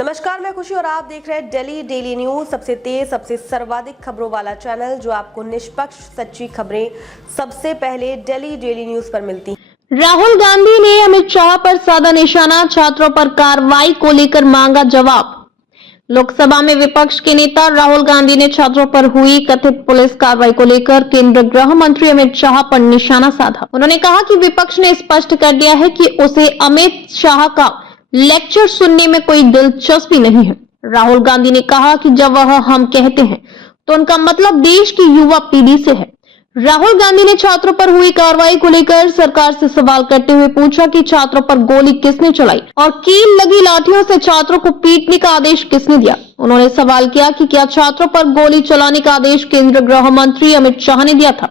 नमस्कार, मैं खुशी और आप देख रहे हैं दिल्ली डेली न्यूज, सबसे तेज सबसे सर्वाधिक खबरों वाला चैनल जो आपको निष्पक्ष सच्ची खबरें सबसे पहले दिल्ली डेली न्यूज पर मिलती हैं। राहुल गांधी ने अमित शाह पर साधा निशाना, छात्रों पर कार्रवाई को लेकर मांगा जवाब। लोकसभा में विपक्ष के नेता राहुल गांधी ने छात्रों पर हुई कथित पुलिस कार्रवाई को लेकर केंद्रीय गृह मंत्री अमित शाह पर निशाना साधा। उन्होंने कहा कि विपक्ष ने स्पष्ट कर दिया है कि उसे अमित शाह का लेक्चर सुनने में कोई दिलचस्पी नहीं है। राहुल गांधी ने कहा कि जब वह हम कहते हैं तो उनका मतलब देश की युवा पीढ़ी से है। राहुल गांधी ने छात्रों पर हुई कार्रवाई को लेकर सरकार से सवाल करते हुए पूछा कि छात्रों पर गोली किसने चलाई और कील लगी लाठियों से छात्रों को पीटने का आदेश किसने दिया। उन्होंने सवाल किया कि क्या छात्रों पर गोली चलाने का आदेश केंद्रीय गृह मंत्री अमित शाह ने दिया था।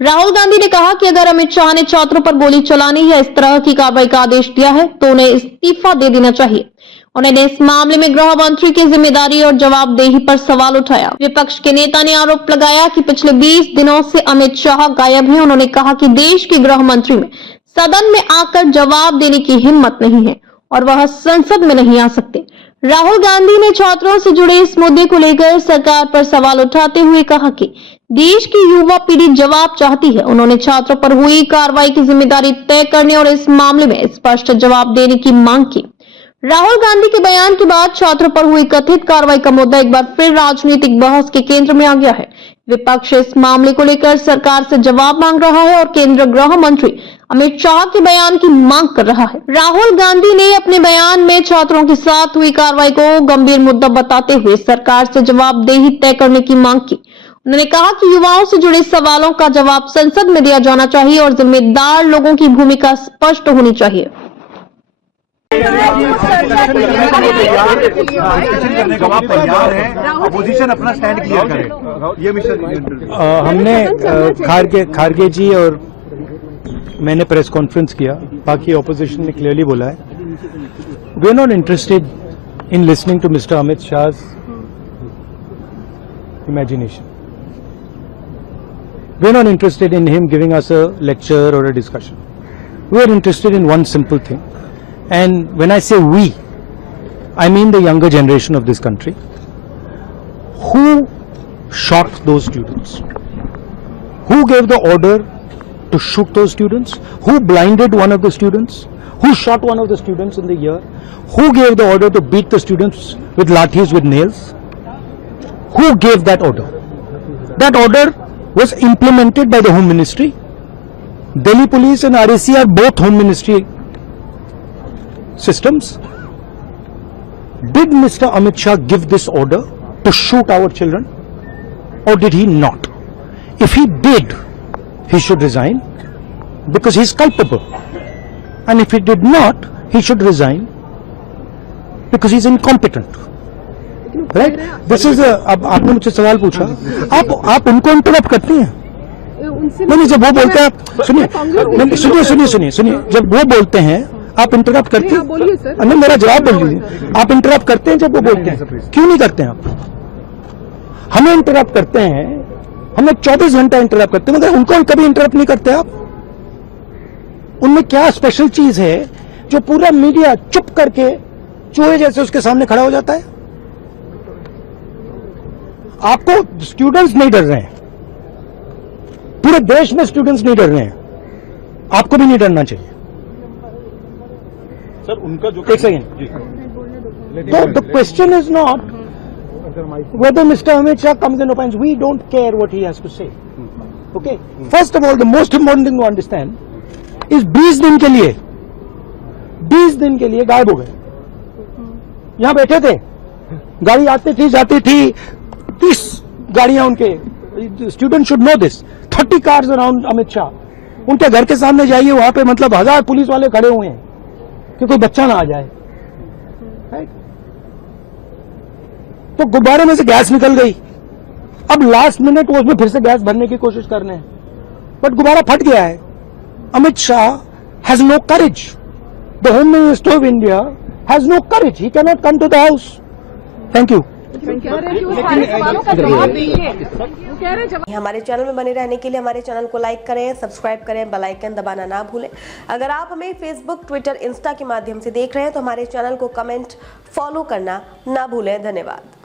राहुल गांधी ने कहा कि अगर अमित शाह ने छात्रों पर गोली चलाने या इस तरह की कार्रवाई का आदेश दिया है तो उन्हें इस्तीफा दे देना चाहिए। उन्होंने इस मामले में गृह मंत्री की जिम्मेदारी और जवाबदेही पर सवाल उठाया। विपक्ष के नेता ने आरोप लगाया कि पिछले 20 दिनों से अमित शाह गायब हैं। उन्होंने कहा कि देश के गृह मंत्री में सदन में आकर जवाब देने की हिम्मत नहीं है और वह संसद में नहीं आ सकते। राहुल गांधी ने छात्रों से जुड़े इस मुद्दे को लेकर सरकार पर सवाल उठाते हुए कहा कि देश की युवा पीढ़ी जवाब चाहती है। उन्होंने छात्रों पर हुई कार्रवाई की जिम्मेदारी तय करने और इस मामले में स्पष्ट जवाब देने की मांग की। राहुल गांधी के बयान के बाद छात्रों पर हुई कथित कार्रवाई का मुद्दा एक बार फिर राजनीतिक बहस के केंद्र में आ गया है। विपक्ष इस मामले को लेकर सरकार से जवाब मांग रहा है और केंद्रीय गृह मंत्री अमित शाह के बयान की मांग कर रहा है। राहुल गांधी ने अपने बयान में छात्रों के साथ हुई कार्रवाई को गंभीर मुद्दा बताते हुए सरकार से जवाबदेही तय करने की मांग की। उन्होंने कहा कि युवाओं से जुड़े सवालों का जवाब संसद में दिया जाना चाहिए और जिम्मेदार लोगों की भूमिका स्पष्ट होनी चाहिए। अपोजिशन अपना स्टैंड क्लियर करे। ये मिशन हमने खारगे जी और मैंने प्रेस कॉन्फ्रेंस किया, बाकी ऑपोजिशन ने क्लियरली बोला है we are not interested in listening to mister Amit Shah imagination. We are not interested in him giving us a lecture or a discussion. We are interested in one simple thing. And when I say we, I mean the younger generation of this country. Who shot those students? Who gave the order to shoot those students? Who blinded one of the students? Who shot one of the students in the ear? Who gave the order to beat the students with lathis, with nails? Who gave that order? That order was implemented by the Home Ministry. Delhi Police and RAC are both Home Ministry systems. Did Mr. Amit Shah give this order to shoot our children or did he not? If he did, he should resign because he is culpable. And if he did not, he should resign because he is incompetent. Right this is अब आपने मुझसे सवाल पूछा, आप उनको interrupt करती हैं। नहीं, जब वो बोलते हैं सुनिए, जब वो बोलते हैं आप इंटरप्ट करते हैं। नहीं, मेरा जवाब बोल दीजिए। आप इंटरप्ट करते हैं जब वो बोलते हैं, क्यों नहीं करते हैं आप? हमें इंटरप्ट करते हैं, हमें 24 घंटा इंटरप्ट करते हैं, मगर उनको कभी इंटरप्ट नहीं करते आप। उनमें क्या स्पेशल चीज है जो पूरा मीडिया चुप करके चूहे जैसे उसके सामने खड़ा हो जाता है? आपको स्टूडेंट्स नहीं डर रहे हैं, पूरे देश में स्टूडेंट्स नहीं डर रहे हैं, आपको भी नहीं डरना चाहिए। सर उनका जो एक सेकेंड, तो the question is not whether Mr. Amit Shah comes and opines. We don't care what he has to say. Okay? First of all, the most important thing to understand is 20 दिन के लिए गायब हो गए। यहां बैठे थे, गाड़ी आती थी जाती थी, 30 गाड़ियां उनके। Student should know this. 30 cars around Amit Shah. उनके घर के सामने जाइए, वहां पे मतलब 1000 पुलिस वाले खड़े हुए हैं कि कोई बच्चा ना आ जाए। राइट? तो गुब्बारे में से गैस निकल गई, अब लास्ट मिनट वो उसमें फिर से गैस भरने की कोशिश कर रहे हैं, बट गुब्बारा फट गया है। Amit Shah has no courage. The home minister of India has no courage. He can not come to the house. Thank you. हमारे चैनल में बने रहने के लिए हमारे चैनल को लाइक करें, सब्सक्राइब करें, बेल आइकन दबाना ना भूलें। अगर आप हमें फेसबुक, ट्विटर, इंस्टा के माध्यम से देख रहे हैं तो हमारे चैनल को कमेंट, फॉलो करना ना भूलें। धन्यवाद।